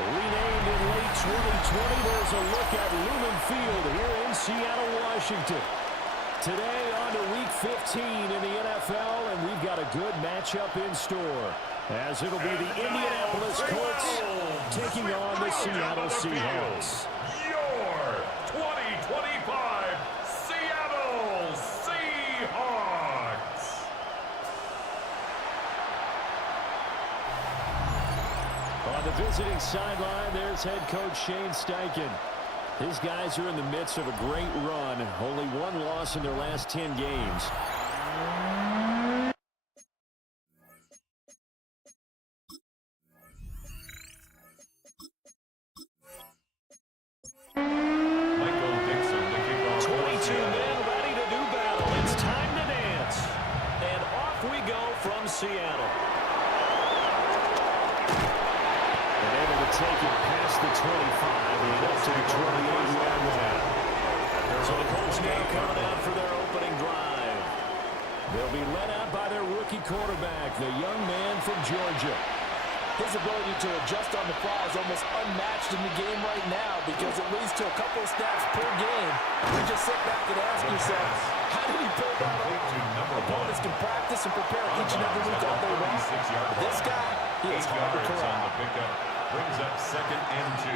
Renamed in late 2020, there's a look at Lumen Field here in Seattle, Washington. Today on to Week 15 in the NFL, and we've got a good matchup in store, as it'll be the Indianapolis Colts taking on the Seattle Seahawks. Your 2025 Seattle Seahawks. On the visiting sideline, there's head coach Shane Steichen. His guys are in the midst of a great run. Only one loss in their last 10 games. Michael Dixon, the kickoff. 22 men ready to do battle. It's time to dance. And off we go from Seattle. And able to take it past the 25 and up to the 28-yard line. So the Colts now coming out for their opening drive. They'll be led out by their rookie quarterback, the young man from Georgia. His ability to adjust on the fly is almost unmatched in the game right now because it leads to a couple of snaps per game. You just sit back and ask yourself, how did he pull that off? Opponents can practice and prepare each and every week all they want. This guy, he is hard to corral. Brings up 2nd and 2.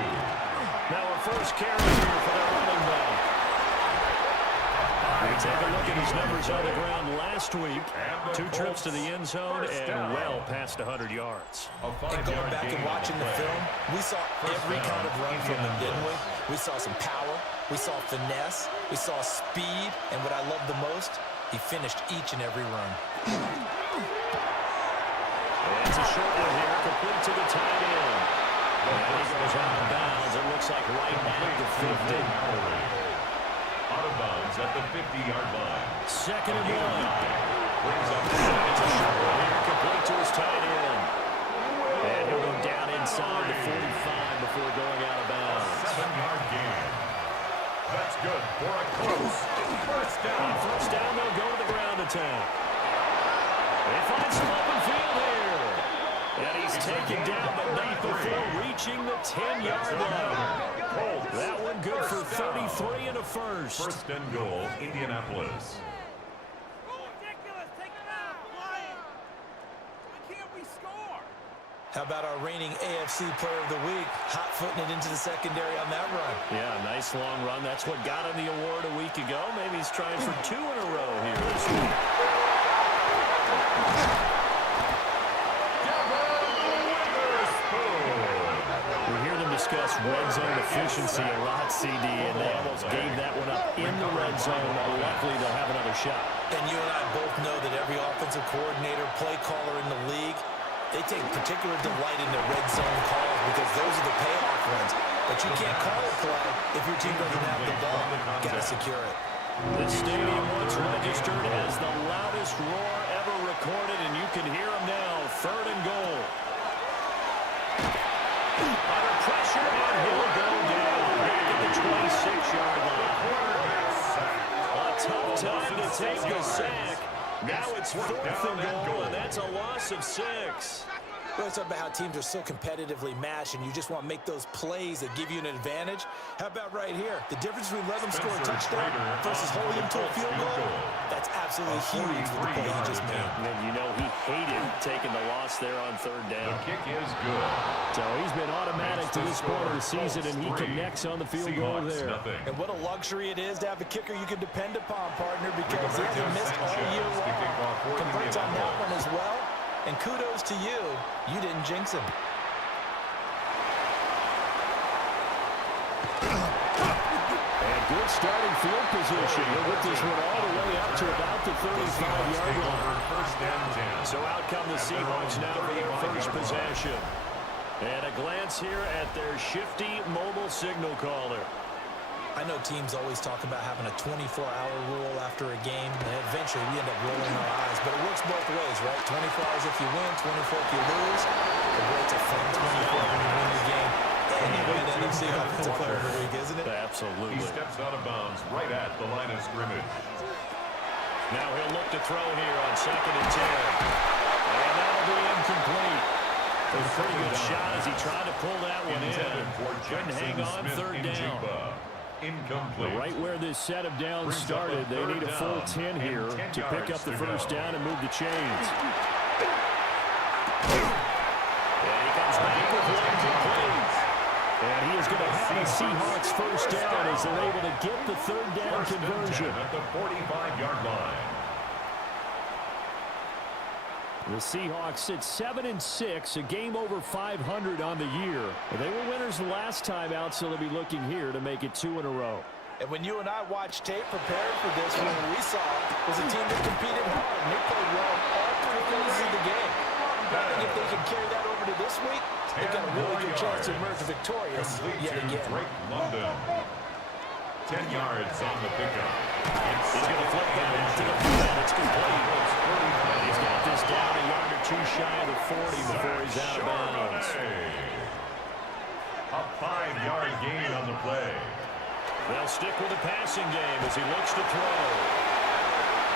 Now a first carry here for their running back. We take a look at his numbers on the ground last week. 2 trips to the end zone and well past 100 yards. And going back and watching the film, we saw every kind of run from him, didn't we? We saw some power, we saw finesse, we saw speed, and what I love the most, he finished each and every run. And it's a short one here, complete to the tight end. And he goes out of bounds. It looks like right at the 50. Out of bounds at the 50-yard line. 2nd and 1. Brings up It's a short one here, complete to his tight end. And he'll go down inside the 45 before going out of bounds. 7-yard gain. That's good for a close first down. On first down, they'll go to the ground attack. They find some open field here. And he's taken down, but not before reaching the 10-yard line. That one good for 33 and a first. 1st and goal, Indianapolis. How about our reigning AFC Player of the Week, hot-footing it into the secondary on that run? Yeah, nice long run. That's what got him the award a week ago. Maybe he's trying for 2 in a row here this week. We hear them discuss red zone efficiency a lot, CD, and they almost gave that one up in the red zone. Luckily, they'll have another shot. And you and I both know that every offensive coordinator, play caller in the league, they take particular delight in the red zone calls because those are the payoff ones. But you can't call a play if your team doesn't have the ball. Got to secure it. The stadium once registered as the loudest roar ever recorded, and you can hear them now. 3rd and goal. Under pressure, and he'll go down back at the 26-yard line. A tough time to take the sack. Now it's 4th and goal, and that's a loss of 6. We're talking about how teams are so competitively matched, and you just want to make those plays that give you an advantage. How about right here? The difference between letting them score a touchdown versus holding them to a field goal. That's absolutely huge with the play he just made. And you know he hated taking the loss there on 3rd down. The kick is good. So he's been automatic to this point of the season, and he connects on the field goal there. And what a luxury it is to have a kicker you can depend upon, partner, because he hasn't missed all year long. Converts on that one as well. And kudos to you. You didn't jinx him. And good starting field position. He'll get this one all the way up to about the 35-yard line. 1st and 10. So out come the Seahawks now for their first possession. And a glance here at their shifty mobile signal caller. I know teams always talk about having a 24-hour rule after a game, and eventually we end up rolling our eyes. But it works both ways, right? 24 hours if you win, 24 if you lose. But boy, it's a fun 24 when you win the game. And you win, and see offensive player of the week, isn't it? Absolutely. He steps out of bounds right at the line of scrimmage. Now he'll look to throw here on 2nd and 10. And that'll be incomplete. A pretty good shot as he tried to pull that one in. Couldn't hang on, 3rd down. Incomplete. Right where this set of downs started, they need a full 10 here to pick up the first down and move the chains. And he comes back with one complete. And he is going to have the Seahawks first down as they're able to get the 3rd down conversion. At the 45-yard line. The Seahawks sit 7-6, a game over 500 on the year. They were winners the last time out, so they'll be looking here to make it 2 in a row. And when you and I watched tape preparing for this, what we saw was a team that competed hard, and they played well all 3 phases of the game. I think if they can carry that over to this week, they've got a really good chance to emerge victorious yet again. London. 10 yards on the pickup. He's going to flip that into the field. It's complete. He's got this down a yard or 2 shy of the 40 before he's out of bounds. A 5-yard gain on the play. They'll stick with the passing game as he looks to throw.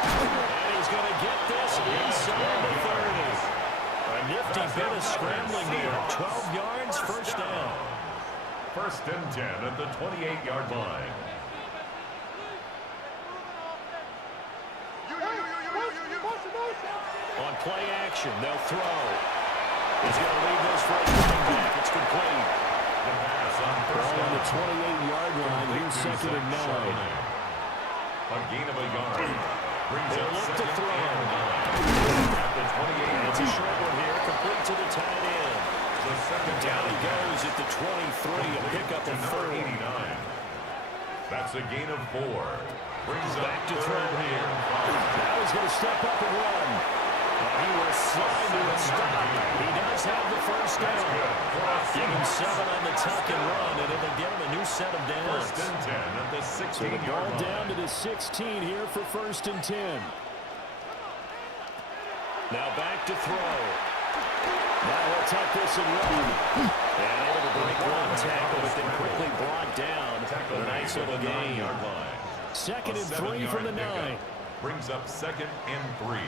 And he's going to get this inside the 30. A nifty bit of scrambling there. 12 yards, first down. 1st and 10 at the 28-yard line. On play action, they'll throw. He's going to leave this for his running back. It's complete. The pass on the 28-yard line. Here's 2nd and 9. A gain of a yard. They'll look to throw. At the 28. It's a short one here, complete to the tight end. The 2nd Down he goes at the 23, a pickup of 4. 89. That's a gain of 4. Brings Back to throw here. Now he's going to step up and run. And he will slide to a stop. He does have the first down. Give him 7 on the tuck and run, and it'll get him a new set of downs. 1st and 10 at the 16-yard So the ball line. down to the 16 here for 1st and 10. Now back to throw. Now he'll tuck this and run. And able to break one tackle, but then quickly brought down. A nice little gain. 2nd and 3 from the 9. Brings up 2nd and 3.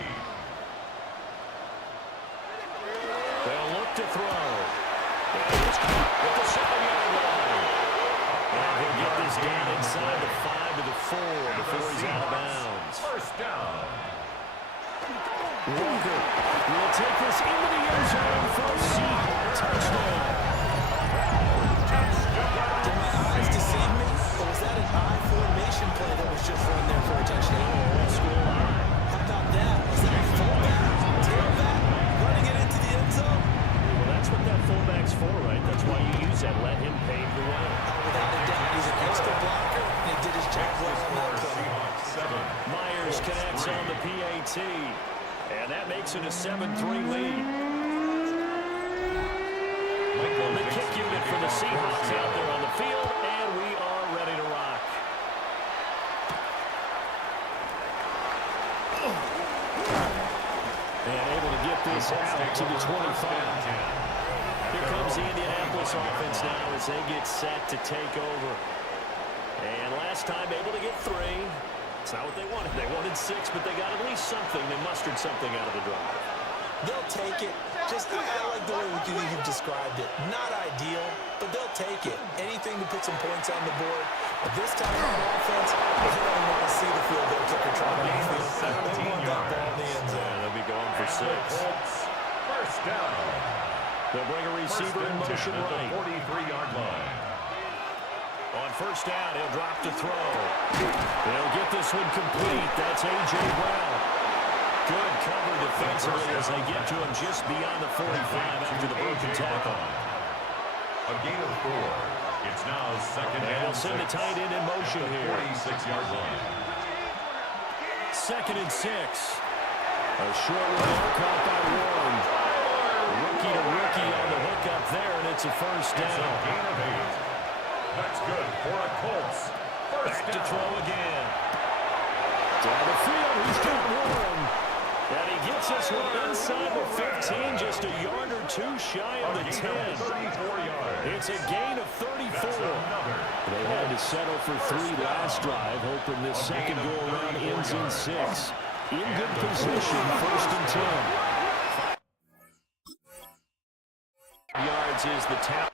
They'll look to throw. And he's caught with the 7-yard line. And he'll get this down inside the 5 to the 4 before he's out of bounds. First down. Walker will take this into the end zone for a Seahawks touchdown. Did my eyes deceive me, or was that an eye formation play that was just run there for a touchdown? Old school eye. How about that? Was that a fullback, tailback, running it into the end zone? Well, that's what that fullback's for, right? That's why you use that. Let him pave the way. Without a doubt, he's an extra blocker, and he did his job well on that play. Seahawks 7. Myers connects on the PAT. And that makes it a 7-3 lead. The kick unit for the Seahawks out there on the field, and we are ready to rock. And able to get this out to the 25. Here comes the Indianapolis offense now as they get set to take over. And last time able to get 3. It's not what they wanted. They wanted 6, but they got at least something. They mustered something out of the drive. They'll take it. I like the way you've described it. Not ideal, but they'll take it. Anything to put some points on the board. But this time on offense, they don't want to see the field goal kicker trying to make the field. They want that ball in the end zone. They'll be going for 6. First down. They'll bring a receiver in motion at right. the 43-yard line. On first down, he'll drop to throw. They'll get this one complete. That's A.J. Brown. Good cover defensively as they get to him just beyond the 45 after the broken tackle. A gain of 4. It's now 2nd and They'll send the tight end in motion here. 46-yard line. 2nd and 6. A short one caught by Warren. Rookie to rookie on the hook up there, and it's a first It's a down. gain of 8. That's good for a Colts. First Back to down. throw again. Down the field, he's got Warren. And he gets this one inside the 15, just a yard or two shy of the 10. It's a gain of 34. They had to settle for 3 last drive, hoping this second go-around ends in 6. In good position, 1st and 10. Yards is the tap.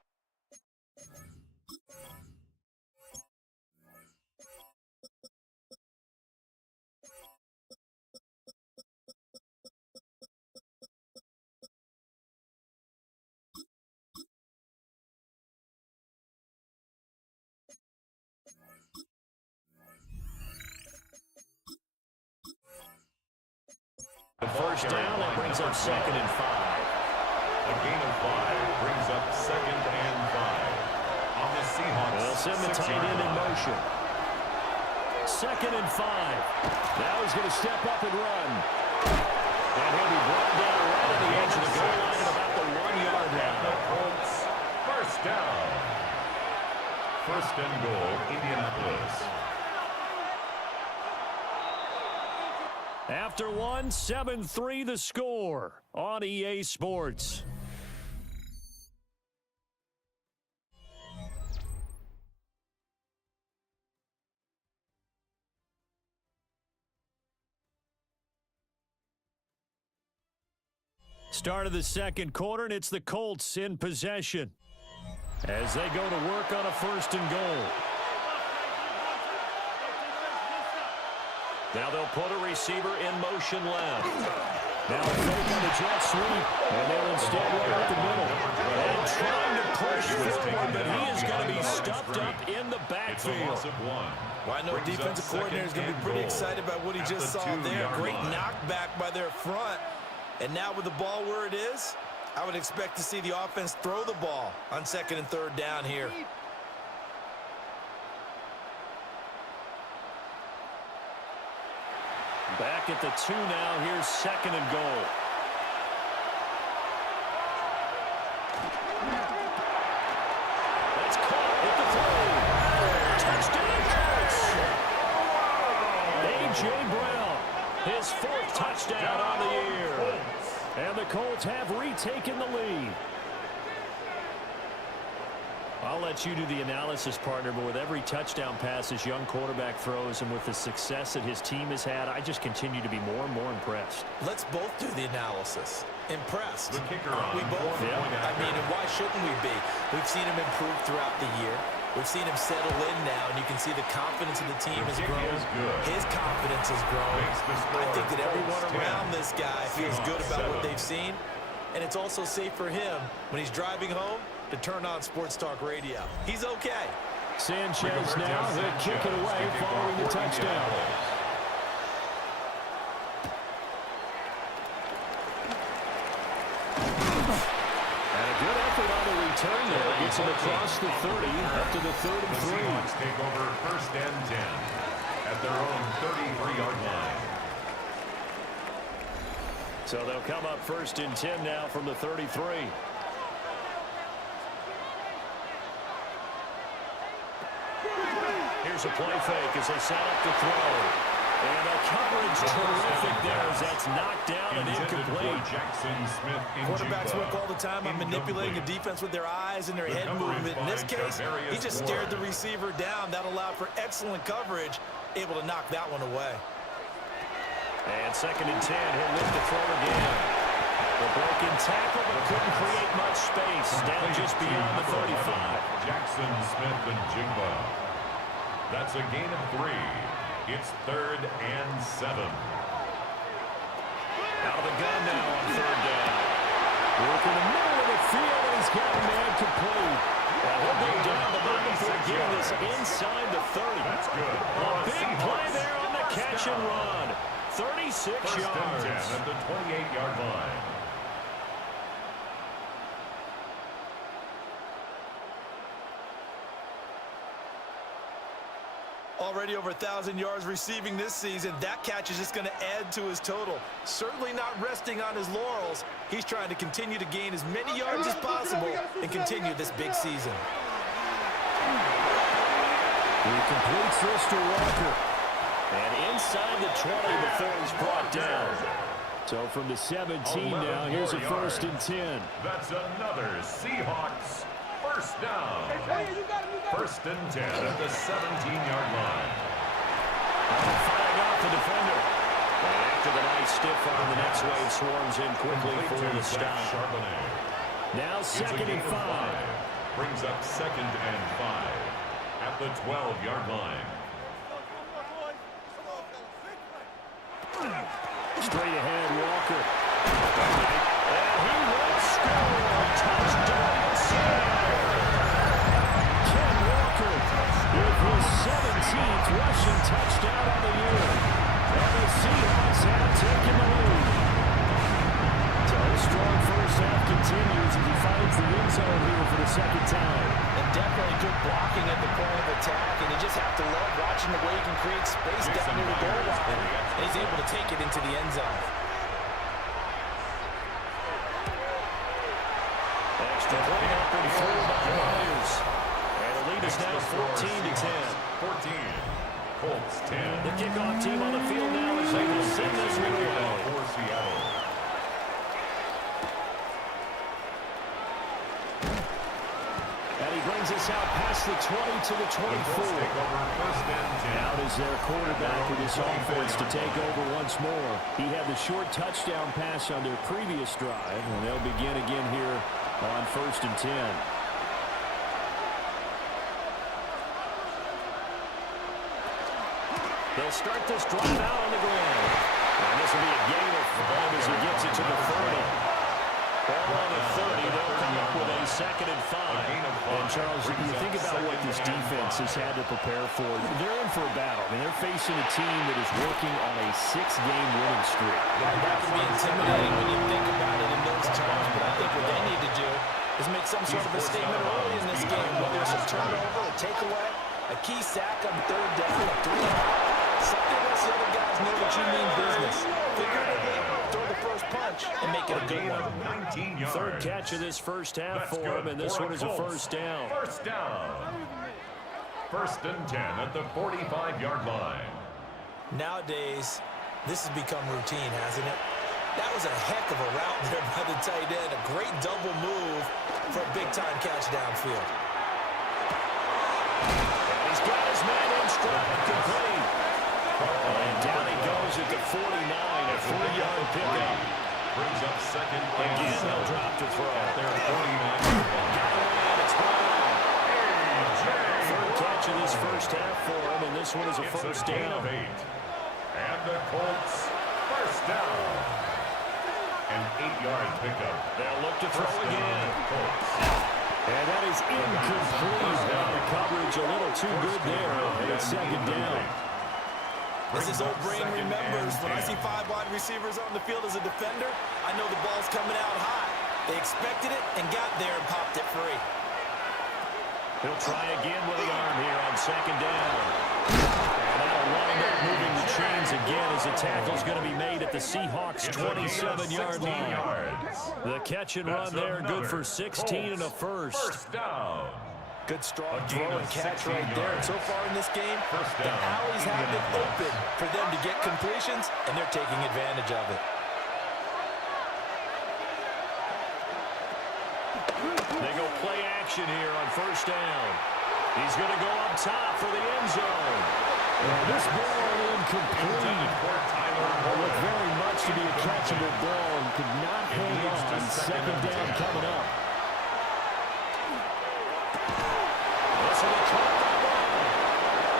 The first down, that brings up 2nd and 5. A gain of 5 brings up 2nd and 5. On the Seahawks. They'll send the tight end in motion. 2nd and 5. Now he's going to step up and run. And he'll be brought down right at the edge of the goal line at about the 1-yard line. The Colts, first down. 1st and goal, Indianapolis. After 1, 7-3 the score on EA Sports. Start of the second quarter, and it's the Colts in possession as they go to work on a 1st and goal. Now they'll put a receiver in motion left. Now a fake on the jet sweep, and they'll instead run up the middle. And trying to push forward, but he is going to be stuffed up in the backfield. Well, I know defensive coordinator is going to be pretty excited about what he just saw there. Great knockback by their front. And now with the ball where it is, I would expect to see the offense throw the ball on 2nd and 3rd down here. Back at the 2 now. Here's 2nd and goal. That's caught at the 3. Touchdown, Colts! A.J. Brown, his 4th touchdown on the year. And the Colts have retaken the lead. I'll let you do the analysis, partner, but with every touchdown pass this young quarterback throws and with the success that his team has had, I just continue to be more and more impressed. Let's both do the analysis. Impressed. The kicker We both. Yeah. I mean, and why shouldn't we be? We've seen him improve throughout the year. We've seen him settle in now, and you can see the confidence of the team has grown. His confidence has grown. I think that everyone around this guy feels good about what they've seen, and it's also safe for him when he's driving home to turn on Sports Talk Radio. He's okay. Sanchez now, he'll kick it away following the touchdown. And a good effort on the return there. Gets him across the 30, up to the 3rd and 3. The Seahawks take over 1st and 10 at their own 33-yard line. So they'll come up 1st and 10 now from the 33. Here's a play fake as they set up to throw. And the coverage terrific there as that's knocked down and incomplete. Quarterbacks work all the time on manipulating the defense with their eyes and their head movement. In this case, he just stared the receiver down. That allowed for excellent coverage, able to knock that one away. And 2nd and 10, he'll lift the throw again. The broken tackle, but couldn't create much space. Down just beyond the 35. Jackson Smith and Jigba. That's a gain of 3. It's 3rd and 7. Out of the gun now on 3rd down. Working the middle of the field, and he's got a man complete. And he'll go down the line for getting this inside the 30. That's good. A big play there on the catch and run. 36 First yards. and 10 at the 28-yard line. Already over 1,000 yards receiving this season. That catch is just going to add to his total. Certainly not resting on his laurels. He's trying to continue to gain as many yards as possible and continue this big season. He completes this to Walker. And inside the 20 before he's brought down. So from the 17 now, here's a 1st and 10. That's another Seahawks first down. 1st and 10 at the 17-yard line. Firing off the defender. And after the nice stiff arm, the next wave swarms in quickly for the stop. Now 2nd and 5. Brings up 2nd and 5 at the 12-yard line. Straight ahead, Walker. And he will score. Touchdown, Seattle. Ken Walker with his 17th rushing touchdown of the year. And the Seahawks have taken the lead. So a strong first half continues as he finds the end zone here for the 2nd time. And definitely good blocking at the point of attack, and you just have to love watching the way he can create space down near the goal line, and he's able to take it into the end zone. Extra point up and through by Myers. And the lead is now 14-10. 14. Colts 10. The kickoff team on the field now as they will send this one away. For Seattle. And he brings us out past the 20 to the 24. Out is their quarterback for this offense to take over once more. He had the short touchdown pass on their previous drive, and they'll begin again here on 1st and 10. They'll start this drive out on the ground. And this will be a gain of 5 as he gets it to the 30. Ball on the 30, they'll come up with a 2nd and 5. And Charles, if you think about what this defense has had to prepare for, they're in for a battle. I mean, they're facing a team that is working on a 6-game winning streak. Right, that can be intimidating when you think about it in those terms, but I think what they need to do is make some sort of a statement early in this game, whether it's a turnover, a takeaway, a key sack on 3rd down, a 3-and-out. Something lets the other guys know that you mean business. Figuratively, throw the first punch and make it a good one. 19 yards. 3rd catch of this first half for him, and this one is a 1st down. 1st down. 1st and 10 at the 45-yard line. Nowadays, this has become routine, hasn't it? That was a heck of a route there by the tight end. A great double move for a big-time catch downfield. And he's got his man in stride, complete. And down he goes at the 49, a 3-yard pickup. Brings up 2nd and Again, they'll drop to throw. Their 49. Got away, and it's Brown. 3rd catch of this first half for him, and this one is a 1st down. 8. And the Colts, 1st down. An 8-yard pickup. They'll look to throw again. Colts. And that is incomplete. Now the coverage a little too good there, and it's 2nd down. This is old brain remembers. When I see 5 wide receivers on the field as a defender, I know the ball's coming out high. They expected it and got there and popped it free. He'll try again with the arm here on 2nd down. And that'll wind up moving the chains again as the tackle's going to be made at the Seahawks' 27-yard line. The catch and run there, good for 16 and a 1st. 1st down. Good strong throw and catch right there. And so far in this game, the alleys have been open for them to get completions, and they're taking advantage of it. They go play action here on 1st down. He's going to go up top for the end zone. And this ball incomplete. Looked very much to be a catchable ball and could not hang on. 2nd down coming up. This will be caught by one.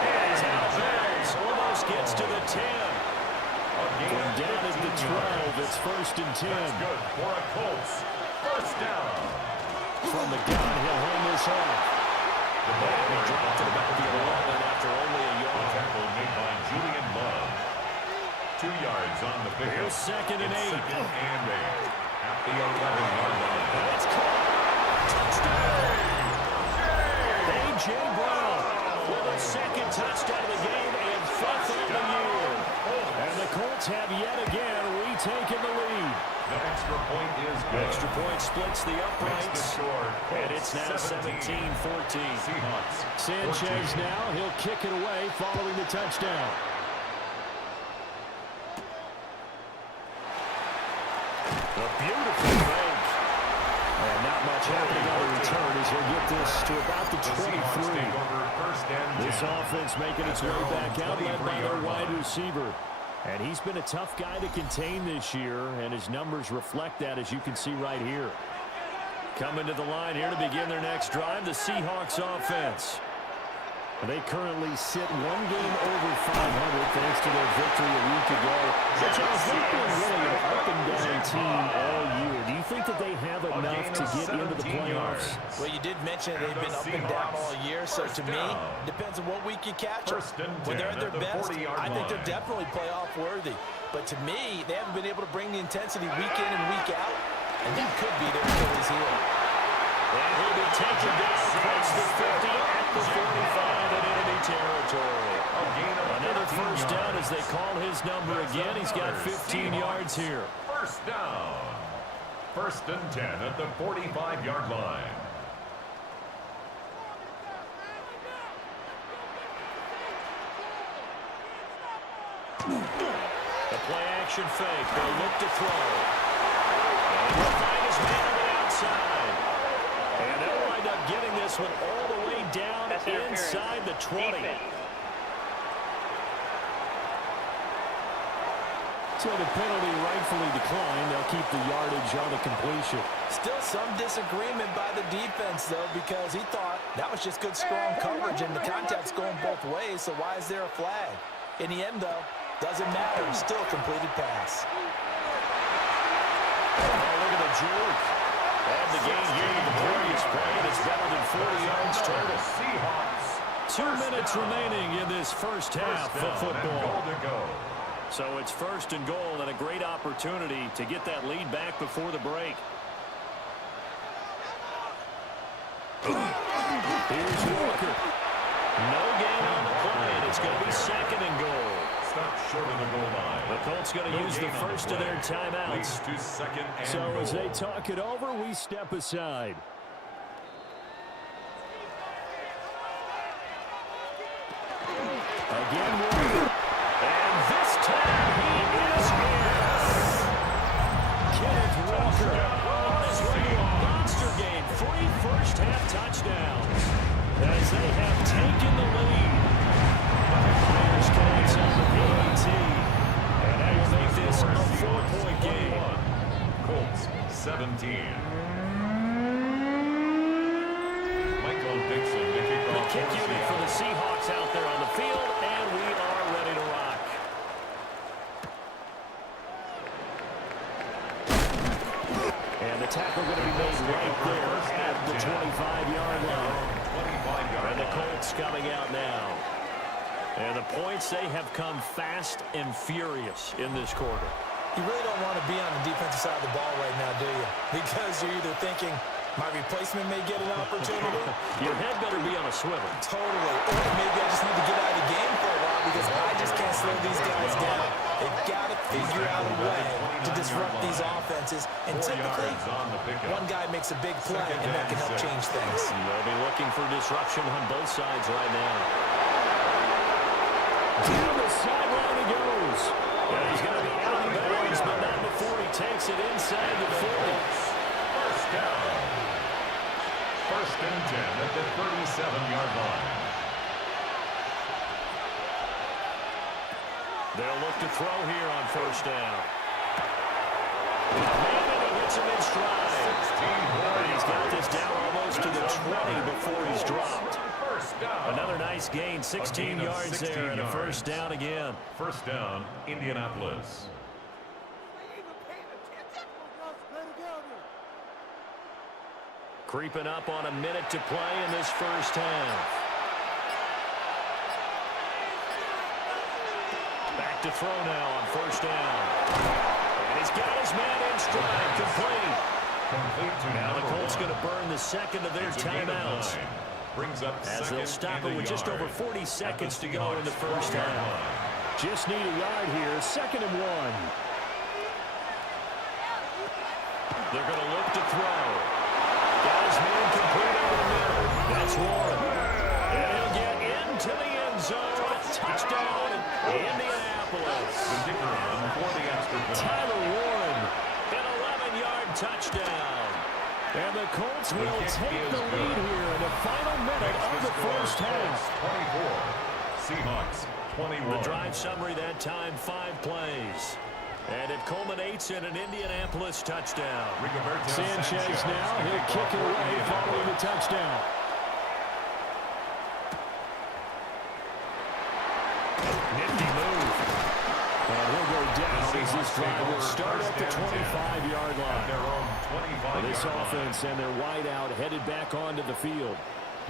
And he's out of bounds. Almost gets to the 10. From down at the 12, it's 1st and 10. That's good for a Colts. 1st down. From the gun, he'll hang this off. And he dropped it about the 11 after only a yard. Tackle made by Julian Love. 2 yards on the pickup. Here's 2nd and 8. 2nd and 8 at the 11-yard line. And it's caught. Touchdown! A.J. Brown with a 2nd touchdown of the game and 5th on the year. And the Colts have yet again retaken the lead. The extra point is good. Extra point splits the uprights. Makes the score. And it's now 17-14. Seahawks. Sanchez 14. now, he'll kick it away following the touchdown. A beautiful fake. And not much happening on the return as he'll get this to about the 23. This offense making its way back out, led by their wide receiver. And he's been a tough guy to contain this year, and his numbers reflect that, as you can see right here. Coming to the line here to begin their next drive, the Seahawks offense. They currently sit one game over 500 thanks to their victory a week ago. So Charles, they've been really an up-and-down team all year. Do you think that they have enough to get into the playoffs? Well, you did mention they've been up and down all year, so to me, it depends on what week you catch them. When they're at their best, I think they're definitely playoff-worthy. But to me, they haven't been able to bring the intensity week in and week out, and that could be their Achilles heel. And he'll be taken down across the 50 at the 45 in enemy territory. Another first down as they call his number again. He's got 15 yards here. First down. First and 10 at the 45-yard line. The play-action fake. They'll look to throw. And he'll find his man on the outside. And they'll wind up getting this one all the way down inside the 20. So the penalty rightfully declined. They'll keep the yardage on the completion. Still some disagreement by the defense, though, because he thought that was just good, strong coverage, and the contact's going both ways, so why is there a flag? In the end, though, doesn't matter. Still a completed pass. Oh, look at the juke. And the gain here in the previous play, and it's better than 40 yards total. Seahawks. 2 minutes remaining in this first half of football. So it's first and goal, and a great opportunity to get that lead back before the break. Here's Walker. No gain on the play, and it's going to be second and goal. Stop short of the goal line. The Colts going to use the first of their timeouts. To second and so goal. As they talk it over, we step aside. Again, Walker. And this time he is here. Kenneth Walker on his way to a monster game. 3 first-half touchdowns as they have taken the lead. Myers connects on the PAT. And that will make this a 4-point game. Colts 17. Michael Dixon, the kick unit for the Seahawks out there on the field, and we are ready to rock. And the tackle going to be made right there at the 25-yard line. And the Colts coming out now. And the points, they have come fast and furious in this quarter. You really don't want to be on the defensive side of the ball right now, do you? Because you're either thinking, my replacement may get an opportunity. Your head better be on a swivel. Totally. Or maybe I just need to get out of the game for a while because I just can't slow these guys down. They've got to figure out a way to disrupt these offenses. And typically, one guy makes a big play, and that can help change things. They'll be looking for disruption on both sides right now. Down the sideline he goes. And he's going to be out of bounds, but not before he takes it inside the 40. First down. First and 10 at the 37-yard line. They'll look to throw here on first down. And he hits him in stride. And he's got this down almost to the 20 before he's dropped. Another nice gain, 16 yards there, and a first down again. First down, Indianapolis. Creeping up on a minute to play in this first half. Back to throw now on first down. And he's got his man in stride, complete. Now the Colts going to burn the second of their timeouts. Brings up as they'll stop it with just over 40 seconds to go in the first half. Just need a yard here, second and 1. They're going to look to throw. Got his man complete over the middle. That's Warren. And he'll get into the end zone. A touchdown in Indianapolis. The kicker on for the extra point. Tyler Warren, an touchdown. And the Colts will take the lead here in the final minute of the first half. 24. Seahawks 21. The drive summary that time, 5 plays. And it culminates in an Indianapolis touchdown. Sanchez now, he'll kick it away following the touchdown. Nifty move. And he'll go down as this drive will start at the 25-yard line. This offense and their wideout headed back onto the field.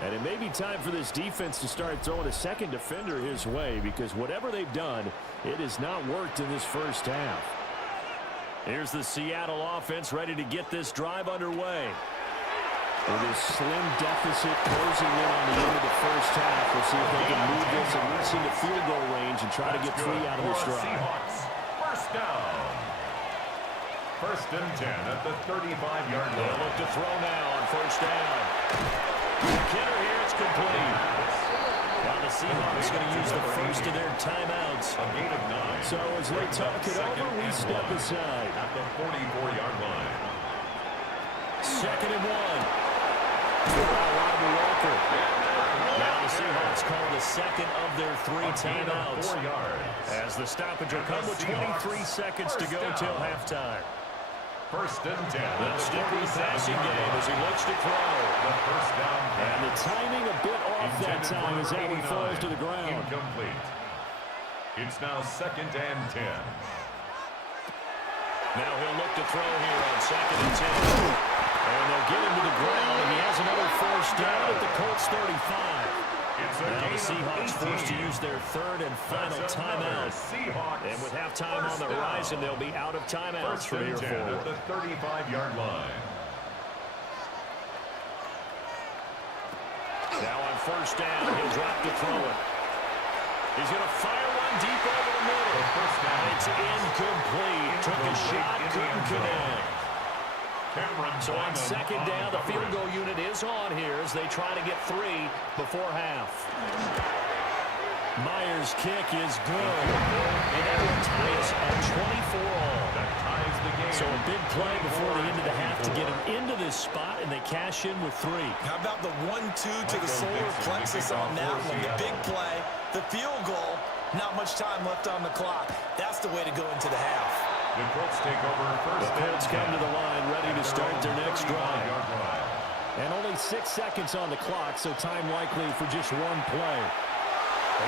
And it may be time for this defense to start throwing a second defender his way, because whatever they've done, it has not worked in this first half. Here's the Seattle offense ready to get this drive underway. With this slim deficit closing in on the end of the first half, we'll see if they can move this at least into field goal range and try to get 3 out of this drive. Seahawks, first down. First and 10 at the 35-yard line. They'll look to throw now on first down. Kidder here, it's complete. Now the Seahawks going to use the first of their timeouts. A gain of 9. So as they talk it over, we step aside. At the 44-yard line. Second and 1. Walker. Now the Seahawks call the second of their 3 timeouts. 4 yards. As the stoppage will come with 23 seconds to go till halftime. First and 10. They'll stick with the passing game as he looks to throw. The first down pass. And the timing a bit off that time as that one falls to the ground. Incomplete. It's now second and 10. Now he'll look to throw here on second and 10. And they'll get him to the ground, and he has another first down at the Colts 35. Now the Seahawks forced to use their third and final timeout. And with halftime on the horizon, they'll be out of timeouts from here forward. At the 35-yard line. Now on first down, he'll drop to throw it. He's going to fire one deep over the middle. It's incomplete. Took a shot, couldn't connect. So on second down, the field goal unit is on here as they try to get 3 before half. Myers' kick is good. And that will tie us at 24 all. That ties the game. So a big play before the end of the half to get them into this spot, and they cash in with 3. How about the 1-2 to the solar plexus on that one? The big play, the field goal, not much time left on the clock. That's the way to go into the half. The Colts take over first. The Colts come to the line ready to start their next drive. And only 6 seconds on the clock, so time likely for just 1 play.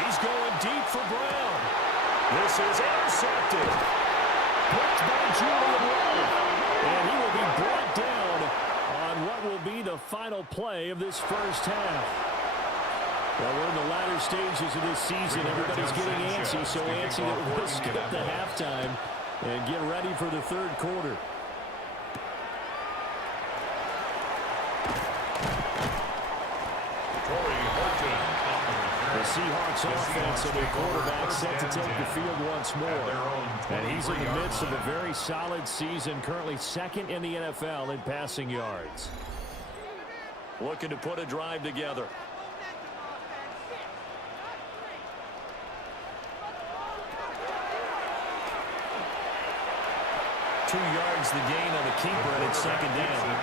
He's going deep for Brown. This is intercepted. Picked by Julian Rowe. And he will be brought down on what will be the final play of this first half. Well, we're in the latter stages of this season. Everybody's getting antsy, so antsy that we'll skip the halftime and get ready for the third quarter. The Seahawks offense and their quarterback set to take the field once more. And he's in the midst of a very solid season, currently second in the NFL in passing yards. Looking to put a drive together. Two yards the gain on the keeper, and it's second down.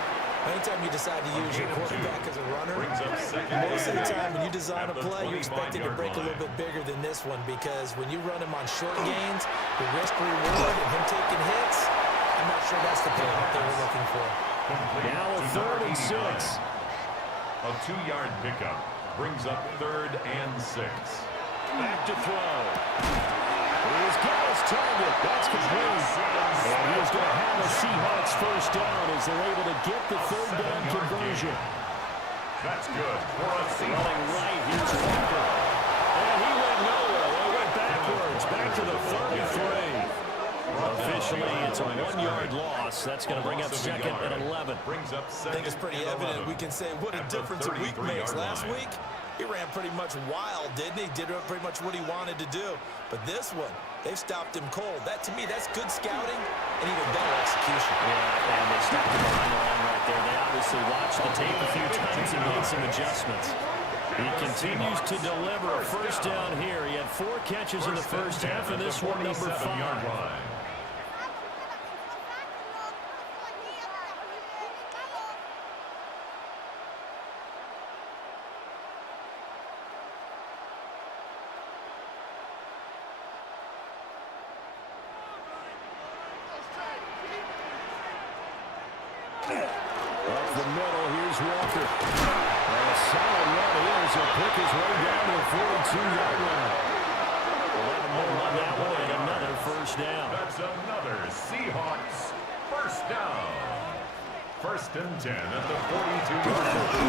Anytime you decide to use your quarterback as a runner, most of the time when you design a play, you expect it to break a little bit bigger than this one, because when you run him on short gains, the risk-reward and him taking hits, I'm not sure that's the payoff they were looking for. Now a 3rd and 6. A 2-yard pickup brings up 3rd and 6. Back to throw. He's got his target. That's complete. And he is going to have a Seahawks first down as they're able to get the 3rd down conversion. That's good for a Seahawks. Running right, here's Walker. And he went nowhere. He went backwards, back to the 33. Officially, it's a 1-yard loss. That's going to bring up second and 11. I think it's pretty evident. We can say what a difference a week makes. Last week, he ran pretty much wild, didn't he? Did pretty much what he wanted to do. But this one, they've stopped him cold. That, to me, that's good scouting and even better execution. Yeah, and they stopped him behind the line right there. They obviously watched the tape a few times and made some adjustments. He continues to deliver a first down here. He had 4 catches in the first half, and this one number 5. Here's Walker. And a solid run is. He'll pick his way down to the 42-yard line. 11 more on that one, and another first down. That's another Seahawks first down. First and 10 at the 42-yard line.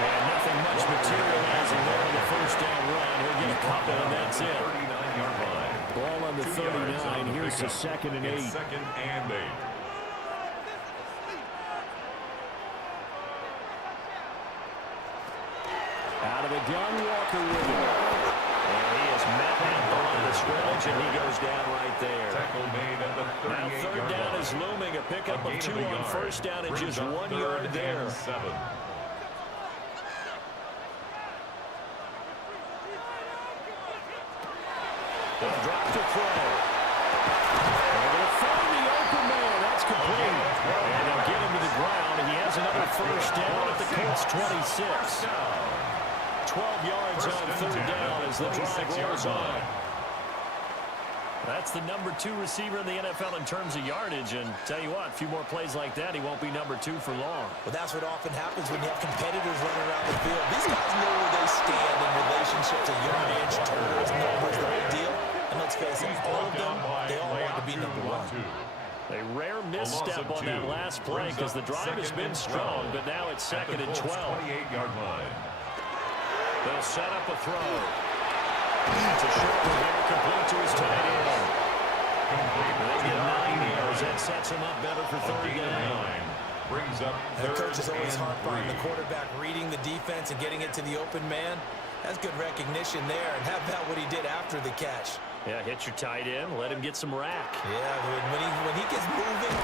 And nothing much materializing there in the first down run. He'll get a couple, and that's it. 39-yard line. Ball on the 39. Here's the 2nd and 8. It's 2nd and 8. Out of the gun, Walker with it. And he has met that ball in the scrimmage, and he goes down right there. Tackle made at the 38-yard line. Now third down is looming. A pickup of 2 on first down and just 1 yard there. 7. They'll drop to throw. They're going to find the open man. That's complete. And they'll get him to the ground, and he has another first down at the Colts 26. 12 yards on third down as the drive rolls on. That's the number 2 receiver in the NFL in terms of yardage. And tell you what, a few more plays like that, he won't be number 2 for long. Well, that's what often happens when you have competitors running around the field. These guys know where they stand in relationship to yardage, totals, numbers, the whole deal. And let's face it, all of them, they all want to be number 1. A rare misstep on that last play because the drive has been strong, but now it's 2nd and 12. 28-yard line. They'll set up a throw. It's a short one here, complete to his tight end. They get 9 yards. That sets him up better for third down. Brings up The coach is always hard on the quarterback reading the defense and getting it to the open man. That's good recognition there. And how about what he did after the catch? Yeah, hit your tight end. Let him get some rack. Yeah, when he gets moving,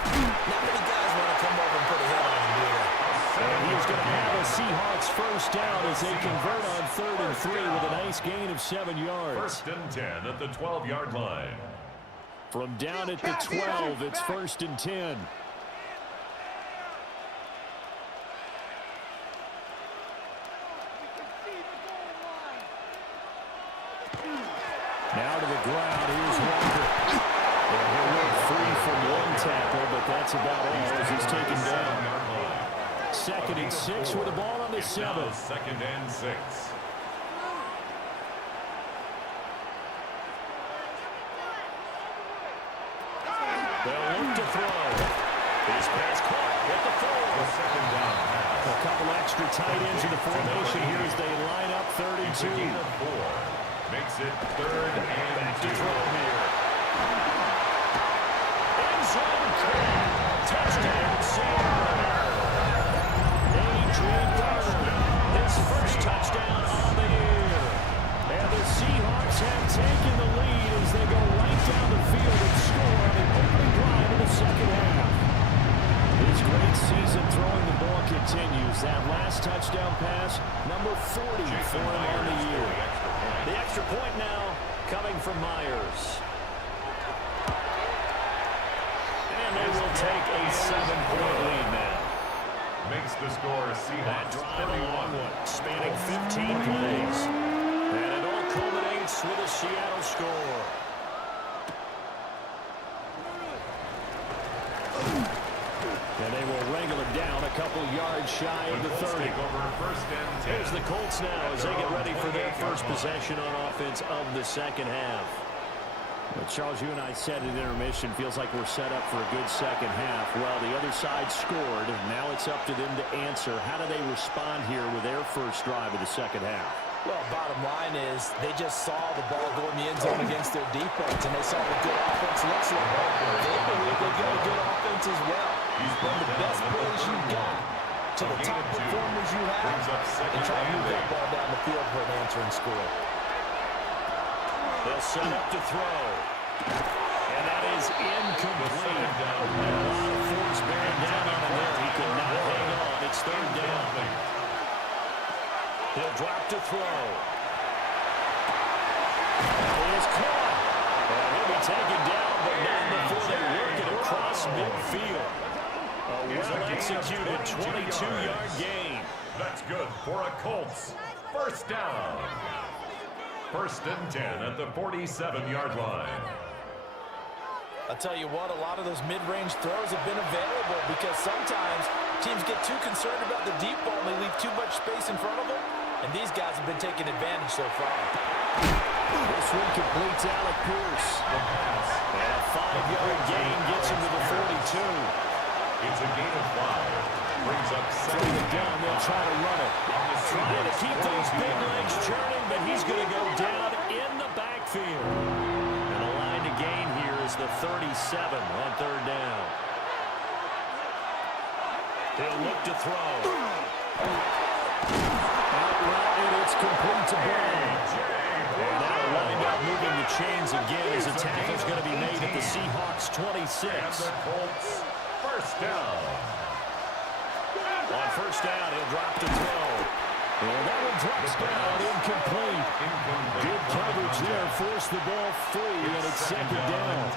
not many guys want to come over and put a hit on him, do they? And he's going to have a Seahawks first down as they convert on 3rd and 3 with a nice gain of 7 yards. First and 10 at the 12-yard line. From down at the 12, it's 1st and 10. Now to the ground, here's Walker. And he'll work free from one tackle, but that's about all as he's taken down. 2nd and 6 with the ball on the 7. 2nd and 6. They'll look to throw. His pass caught at the 4. Second down pass. A couple extra tight ends in the formation here as they line up 3rd and 2. Makes it 3rd and 2. Throw here. End zone clear. Touchdown, Seattle. Adrian Garner, his first touchdown on the year. And the Seahawks have taken the lead as they go right down the field and score on the opening drive of the second half. His great season throwing the ball continues. That last touchdown pass, number 40 for him on the year. The extra point now coming from Myers. And they will take a 7-point lead now. Makes the score That Seahawks drive 31. a long one, spanning 15 plays. And it all culminates with a Seattle score. And they will wrangle it down a couple yards shy of the 30. Here's the Colts now as they get ready for their first possession on offense of the second half. Well, Charles, you and I said at intermission, feels like we're set up for a good second half. Well, the other side scored. Now it's up to them to answer. How do they respond here with their first drive of the second half? Well, bottom line is they just saw the ball go in the end zone against their defense, and they saw what good offense looks like. They believe they got a good offense as well. From the best players you got to the top performers you have, and try to move that ball down the field for an answering score. They'll set up to throw. And that is incomplete. A lot of force bearing down on him there. He could not hang on. It's 3rd down. He'll drop to throw. He is caught. And he'll be taken down, but not before they work it across midfield. A well-executed 22-yard gain. That's good for a Colts. First down. 1st and 10 at the 47-yard line. I'll tell you what, a lot of those mid-range throws have been available because sometimes Teams get too concerned about the deep ball and they leave too much space in front of them, and these guys have been taking advantage so far. This one completes Alec Pierce. And a 5-yard gain gets him to the 42. It's a gain of 5. Brings up second and down. They'll try to run it. Trying to keep those big legs churning, but he's going to go down in the backfield. And the line to gain here is the 37 on third down. He'll look to throw. Outright, and it's complete to Brown. And that'll wind up moving the chains again as a tackle's going to be made at the Seahawks 26. And the Colts first down. On first down, he'll drop to throw. And that one drops down, incomplete. Good coverage there, forced the ball free, and it's second down.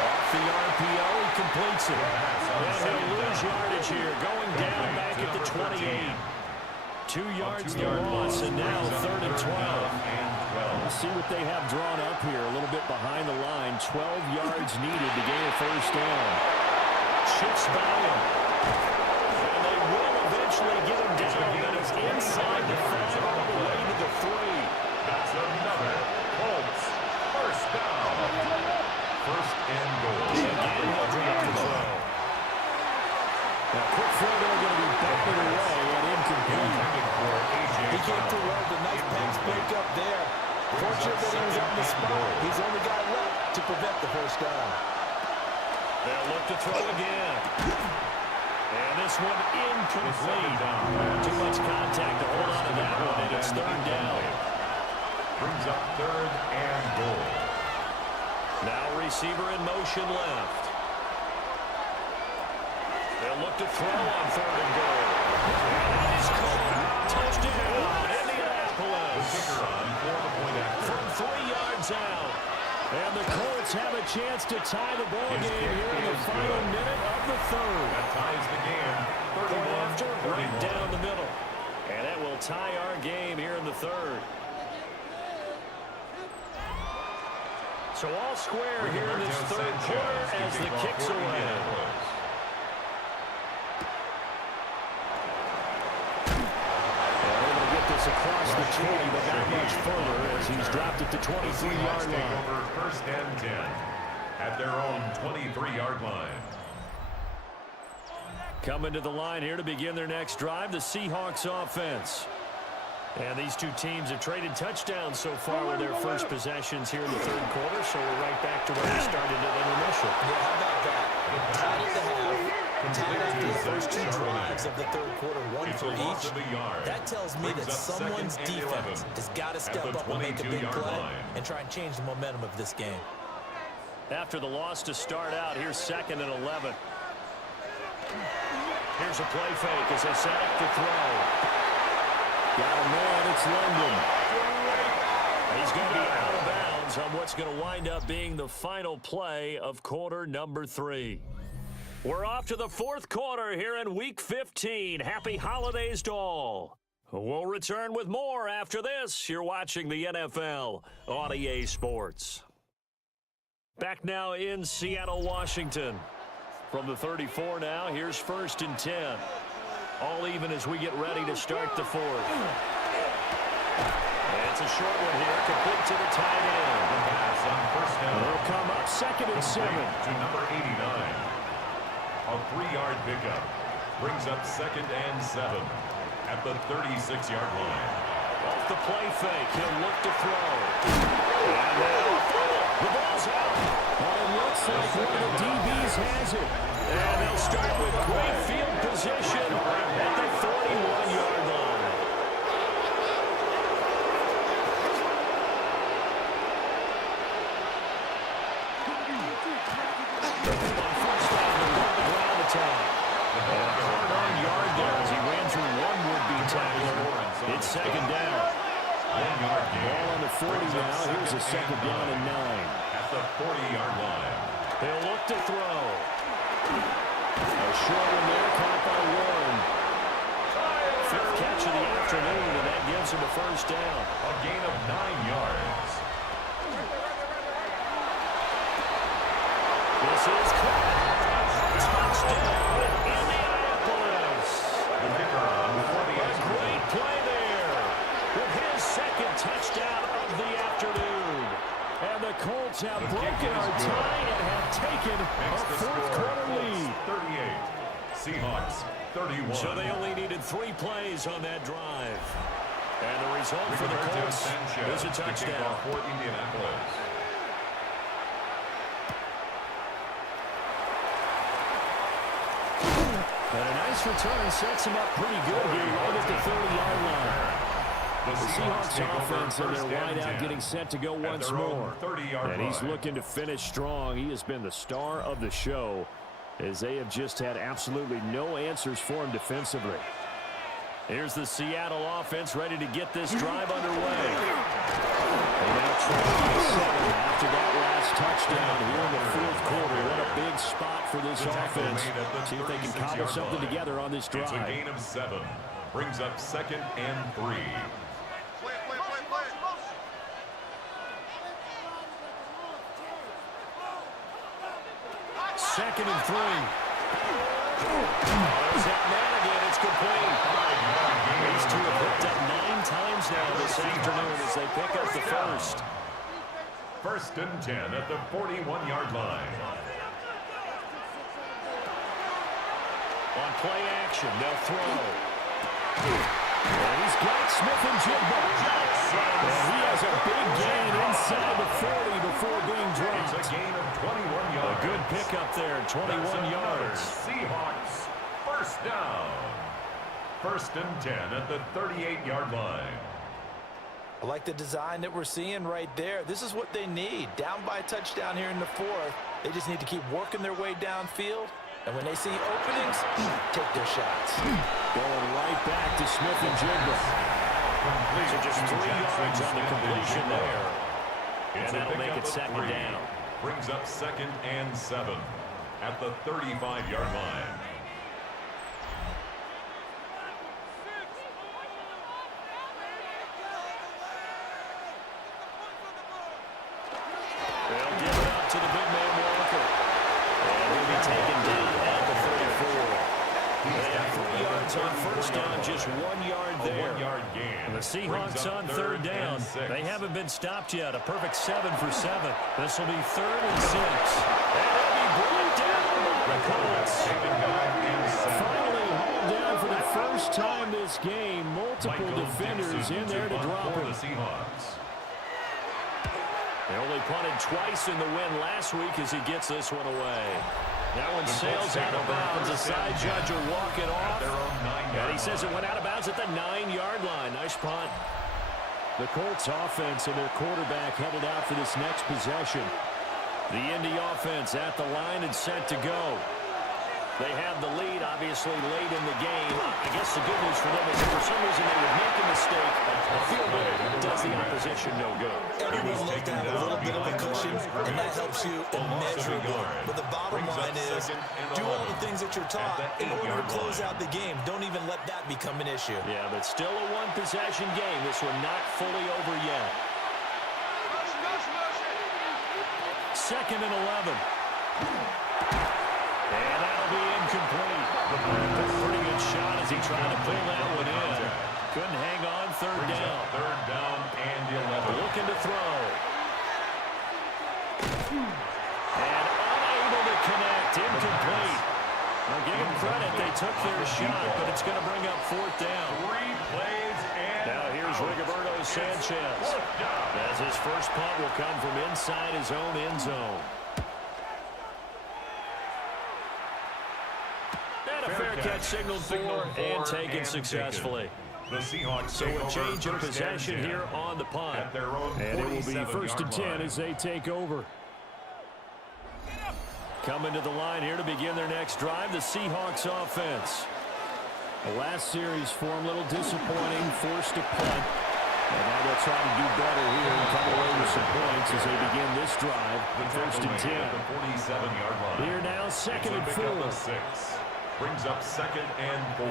Off the RPO, he completes it. And he'll lose yardage here, going down back at the 28. 2 yards the loss, and now third and 12. We'll see what they have drawn up here, a little bit behind the line. 12 yards needed to gain a first down. Shifts by him. And they will eventually get him down, and it's inside the 5 all the way to the 3. That's another Colts first down. First and goal. Again, he'll drop to throw. Now, quick throw there, going to be batted away and incomplete. He came through well, the nice pass break up there. Fortunate that he was on the spot. He's the only guy left to prevent the first down. They'll look to throw again. And this one incomplete. Too much contact to hold on to that one, and it's third down. Brings up third and goal. Now receiver in motion left. They'll look to throw on third and goal. And that is caught. Touchdown, Indianapolis. The kicker on for the point after. From 3 yards out. And the Colts have a chance to tie the ball game here in the final minute of the third. That ties the game. 31 After, right down the middle. And that will tie our game here in the third. So all square here in this third quarter as the kick's away. Across the 20, but not much further as he's dropped it to 23-yard line. Over first and 10 at their own 23-yard line. Coming to the line here to begin their next drive, the Seahawks offense. And these two teams have traded touchdowns so far with their first possessions here in the third quarter, so we're right back to where we started at intermission. Yeah, how about that? Tied at the half. Tied after the first 2 drives of the third quarter, 1 for each. That tells me that someone's defense has got to step up and make a big play and try and change the momentum of this game. After the loss to start out, here's second and 11. Here's a play fake as they set up to throw. Got a man, it's London. He's going to be out of bounds on what's going to wind up being the final play of quarter number 3. We're off to the fourth quarter here in Week 15. Happy holidays to all. We'll return with more after this. You're watching the NFL on EA Sports. Back now in Seattle, Washington. From the 34 now, here's first and 10. All even as we get ready to start the fourth. It's a short one here, complete to the tight end. The pass on first down. It'll come up second and 7. To number 89. A 3-yard pickup. Brings up second and 7 at the 36-yard line. Off the play fake, he'll look to throw. And the ball's out. Well, it looks like one of the DBs has it. And they'll start with great field position at the 41-yard line. It's second down. 1-yard gain. Ball on the 40 now. Here's a second down and 9. At the 40-yard line. They'll look to throw. A short one there, caught by Warren. Fifth catch of the afternoon, and that gives him a first down. A gain of 9 yards. This This is caught. Touchdown, Indianapolis. A great play there with his second touchdown of the afternoon. And the Colts have broken our tie and have taken a fourth-quarter lead. 38. Seahawks 31. So they only needed 3 plays on that drive. And the result for the Colts is a touchdown. For Indianapolis. But a nice return sets him up pretty good here right at the 30-yard line. The Seahawks offense and their wideout getting set to go once more. And he's looking to finish strong. He has been the star of the show as they have just had absolutely no answers for him defensively. Here's the Seattle offense ready to get this drive underway. They now trail 7 after that last touchdown here in the fourth quarter. What a big spot for this offense. See if they can cobble something together on this drive. It's a gain of 7. Brings up 2nd and 3. Second and 3. There's that man again. It's complete. These two have hooked up 9 times now this afternoon as they pick up the first. 1st and 10 at the 41-yard line. On play action, they'll throw. And he's got Smith and Jigba. And he has a big gain inside the 40 before being dropped. It's a gain of 21 yards. A good pickup there, 21 yards. Seahawks, first down. 1st and 10 at the 38-yard line. I like the design that we're seeing right there. This is what they need. Down by a touchdown here in the 4th. They just need to keep working their way downfield. And when they see openings, take their shots. Going right back to Smith and Jigba. So just 3 yards on the completion there. And that'll make it 2nd down. Brings up 2nd and 7 at the 35-yard line. They'll give it up to the big man Walker. And he'll be taken down at the 34. They have 3 yards on first down, just 1 yard there. 1-yard gain. And the Seahawks on 3rd down. They haven't been stopped yet. A perfect 7 for 7. This will be 3rd and 6. And they'll be brought down by the Colts. Finally hauled down for the first time this game. Multiple defenders in there to drop him. The Seahawks. They only punted twice in the win last week as he gets this one away. That one sails out of bounds. The side judge will walk it off. And he says it went out of bounds at the 9-yard line. Nice punt. The Colts offense and their quarterback headed out for this next possession. The Indy offense at the line and set to go. They have the lead, obviously, late in the game. I guess the good news for them is if for some reason they would make a mistake, a field goal does the opposition no good. Everyone loves to have a little bit of a cushion, and that helps you immeasurably. But the bottom line is, do all the things that you're taught in order to close out the game. Don't even let that become an issue. Yeah, but still a one-possession game. This one not fully over yet. 2nd and 11. And that'll be incomplete. A pretty good shot as he tried to pull that one in. Couldn't hang on 3rd down. 3rd down and 11. Looking to throw. And unable to connect. Incomplete. Now give them credit. They took their shot, but it's going to bring up 4th down. 3 plays and now here's Rigoberto Sanchez. As his first punt will come from inside his own end zone. A fair catch signaled for and taken successfully. The Seahawks so a change of possession here on the punt. And it will be 1st and 10 as they take over. Coming to the line here to begin their next drive, the Seahawks offense. The last series for them, a little disappointing, forced to punt. And now they'll try to do better here and come away with some points as they begin this drive. 1st and 10. The 47-yard line. Here now, 2nd and 4. 6. Brings up 2nd and 4.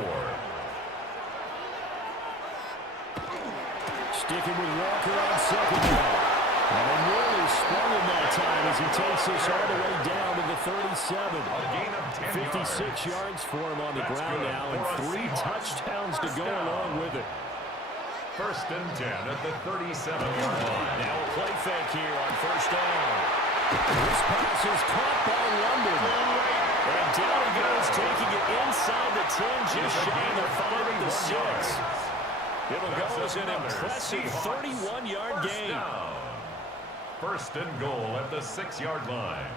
Sticking with Walker on 2nd down. And they nearly sprung him that time as he takes this all the way down to the 37. 56 yards for him on the ground now, and 3 touchdowns to go along with it. First and 10 at the 37-yard line. Now a play fake here on first down. This pass is caught by London. And down he goes, taking it inside the 10, just shy of the 5 at the 6. It'll go as an impressive 31-yard gain. First and goal at the 6-yard line.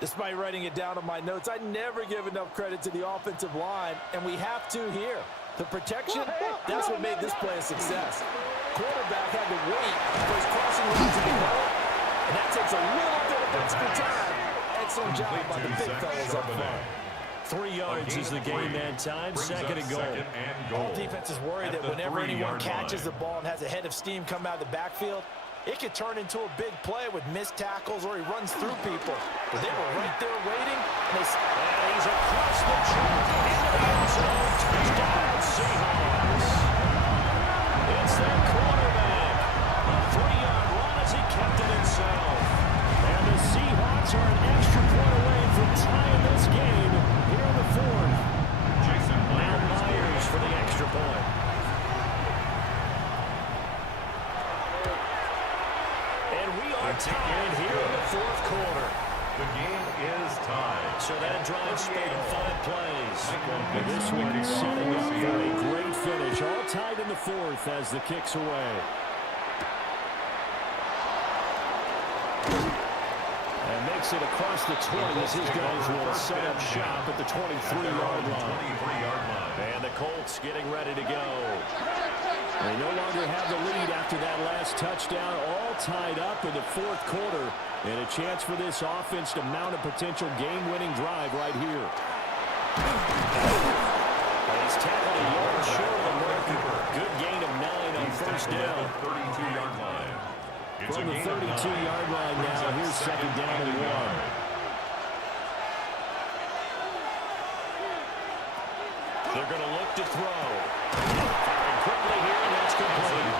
Despite writing it down on my notes, I never give enough credit to the offensive line, and we have to here. The protection, that's what made this play a success. Quarterback had to wait for his crossing route to develop, and that takes a little bit of extra time. Excellent job by the big fellas up front. 3 yards is the game that time, second and goal. All defense is worried that whenever anyone catches the ball and has a head of steam come out of the backfield, it could turn into a big play with missed tackles or he runs through people. But they were right there waiting, and he's across the track into the end zone. Touchdown, Seahawks. It's their quarterback. A 3-yard run as he kept it himself. And the Seahawks are an extra point away from tying this game here in the 4th. Now Myers for the extra point. Tied here in the 4th quarter. The game is tied. So that drive spanned 5 plays. And this one is setting up for a great finish. All tied in the 4th as the kick's away. And makes it across the 20 as his guys will set up shop at the 23-yard line. And the Colts getting ready to go. They no longer have the lead after that last touchdown, all tied up in the 4th quarter, and a chance for this offense to mount a potential game-winning drive right here. He's tackled a yard short of the mark. Good gain of 9 on first down. 32-yard line. From the 32-yard line now, here's second down and 1. They're going to look to throw. Quickly here, and that's complete.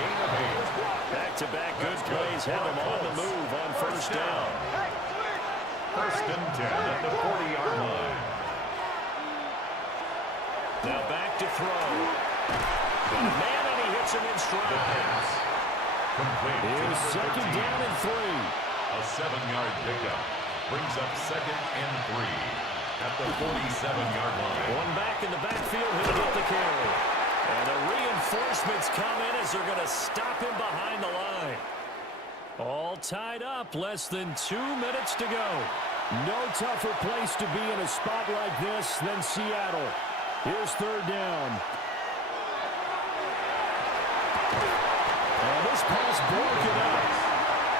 Back-to-back good plays have him on the move on first down. First and 10 at the 40-yard line. Now back to throw. Got a man, and he hits him in stride. Complete. Here's second down and 3. A 7-yard pickup brings up second and 3 at the 47-yard line. One back in the backfield, he'll get the carry. And the reinforcements come in as they're going to stop him behind the line. All tied up, less than 2 minutes to go. No tougher place to be in a spot like this than Seattle. Here's third down. And this pass broken up.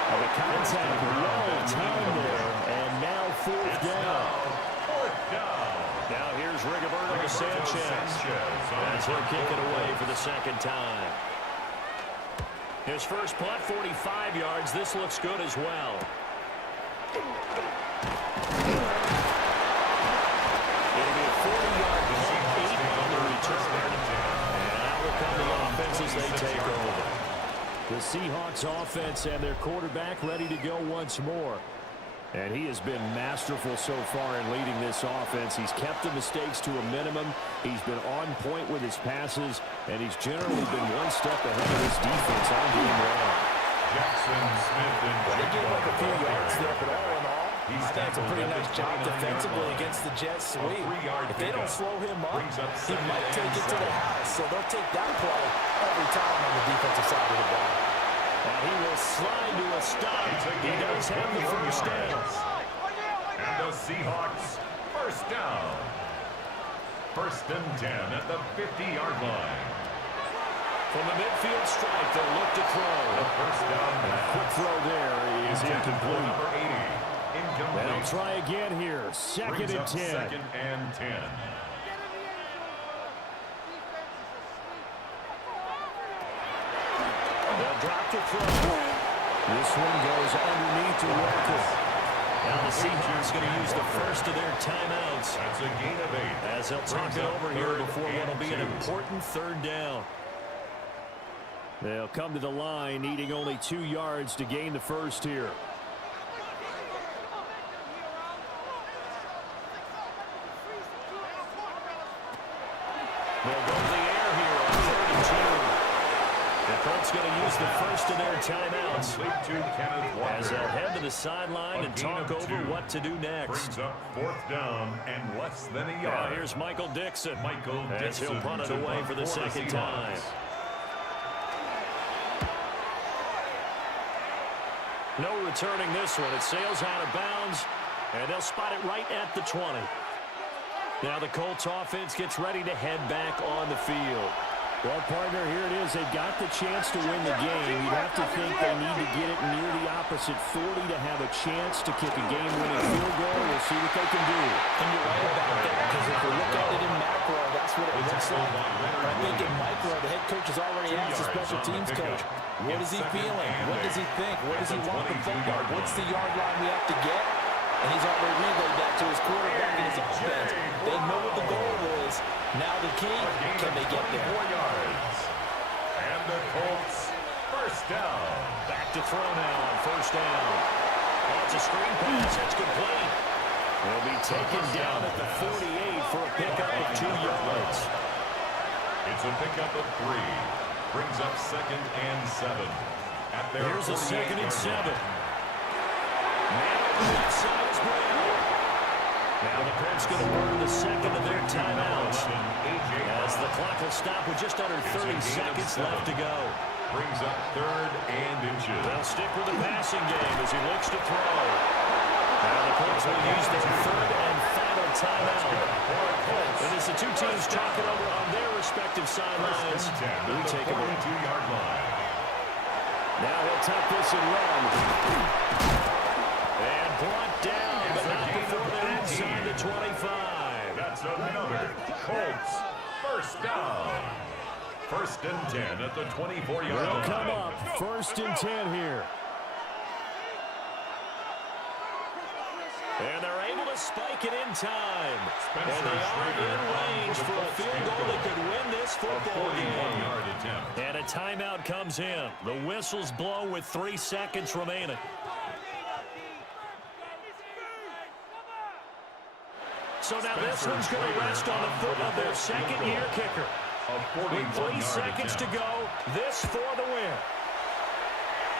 And the contact well timed there. And now fourth down. Now here's Rigoberto Sanchez as he'll kick it away for the second time. His first punt, 45 yards. This looks good as well. It'll be a 40-yard punt, 8 on the return. And out will come the offense as they take over. The Seahawks offense and their quarterback ready to go once more. And he has been masterful so far in leading this offense. He's kept the mistakes to a minimum. He's been on point with his passes, and he's generally been one step ahead of his defense all game long. Jackson Smith and they gave up a few yards there, but all in all, I think it's a pretty nice job defensively against the Jets sweep. If they don't slow him up, he might take it to the house. So they'll take that play every time on the defensive side of the ball. And he will slide to a stop. He does have the first down. And the Seahawks first down. First and 10 at the 50-yard line. From the midfield stripe, they'll look to throw. The first down. Quick throw there is incomplete. Number 80. Incomplete. They'll try again here. Second and 10. Second and 10. Drop to throw. This one goes underneath to Walker. Now the Seahawks going to use the first of their timeouts. That's a gain of 8. As they'll talk it over here before what will be an important third down. They'll come to the line, needing only 2 yards to gain the first here. They'll go to the air here on 3rd and 2. The Colts going to use the first of their timeouts as they'll head to the sideline and talk over what to do next. Brings up 4th down and less than a yard. Now here's Michael Dixon. As he'll punt it away for the second time. No returning this one. It sails out of bounds, and they'll spot it right at the 20. Now the Colts offense gets ready to head back on the field. Well, partner, here it is. They've got the chance to win the game. You'd have to think they need to get it near the opposite 40 to have a chance to kick a game-winning field goal. We'll see what they can do. And you're right about that, because if we look at it in macro, that's what it looks like. But I think in micro, the head coach has already asked the special teams coach, what is he feeling? What does he think? Where does he want the football? What's the yard line we have to get? And he's already relayed that to his quarterback and his offense. They know what the goal is. Now the key, can they get there? 4 yards. And the Colts, first down. Back to throw now on first down. Oh, it's a screen pass. It's complete. They'll be taken down at the 48 for a pickup of 2 yards. It's a pickup of 3. Brings up 2nd and 7. At their Here's a 2nd and 7. Man on the outside is Brown. Now the Colts going to burn the second of their timeouts as the clock will stop with just under 30 seconds left to go. Brings up 3rd and inches. They'll stick with the passing game as he looks to throw. Now the Colts will use their 3rd and final timeout. And as the two teams talk it over on their respective sidelines, we take a 42-yard line. Now he'll tuck this and run. And brought down, but not before they're inside the 25. That's another Colts first down. 1st and 10 at the 24-yard line. They'll come up 1st and 10 here. And they're able to spike it in time. And they are in range for a field goal that could win this football game. And a timeout comes in. The whistles blow with 3 seconds remaining. So now this one's going to rest on the foot of their second-year kicker. With 3 seconds to go, this for the win.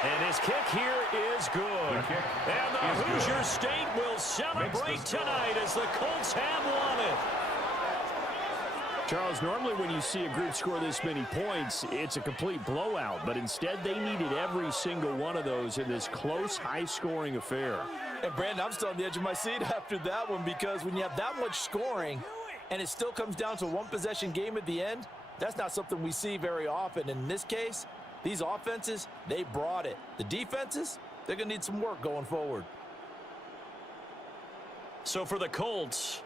And his kick here is good. And the Hoosier State will celebrate tonight as the Colts have won it. Charles, normally when you see a group score this many points, it's a complete blowout. But instead, they needed every single one of those in this close, high-scoring affair. And, Brandon, I'm still on the edge of my seat after that one, because when you have that much scoring and it still comes down to a one-possession game at the end, that's not something we see very often. In this case, these offenses, they brought it. The defenses, they're going to need some work going forward. So for the Colts,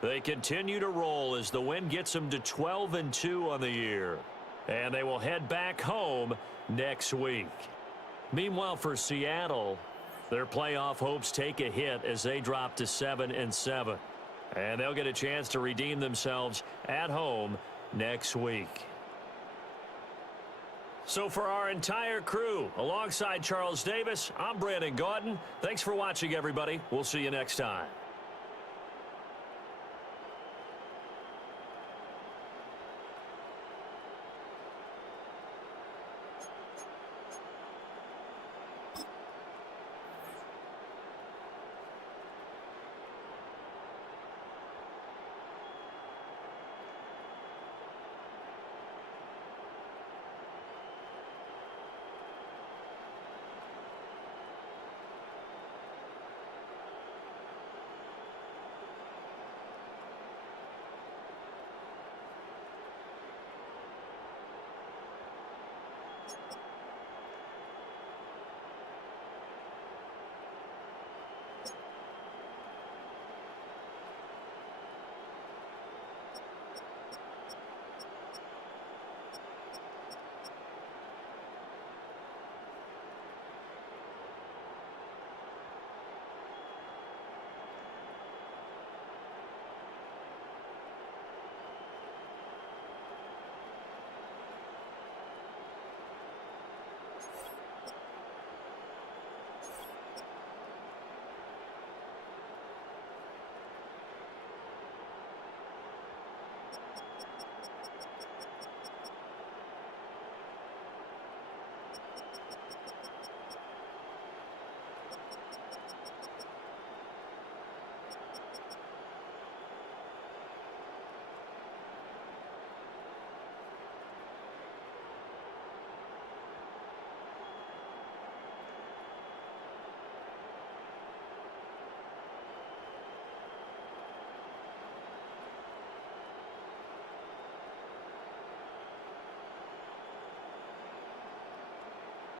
they continue to roll as the win gets them to 12-2 on the year. And they will head back home next week. Meanwhile, for Seattle, their playoff hopes take a hit as they drop to 7-7. And they'll get a chance to redeem themselves at home next week. So for our entire crew, alongside Charles Davis, I'm Brandon Gaudin. Thanks for watching, everybody. We'll see you next time.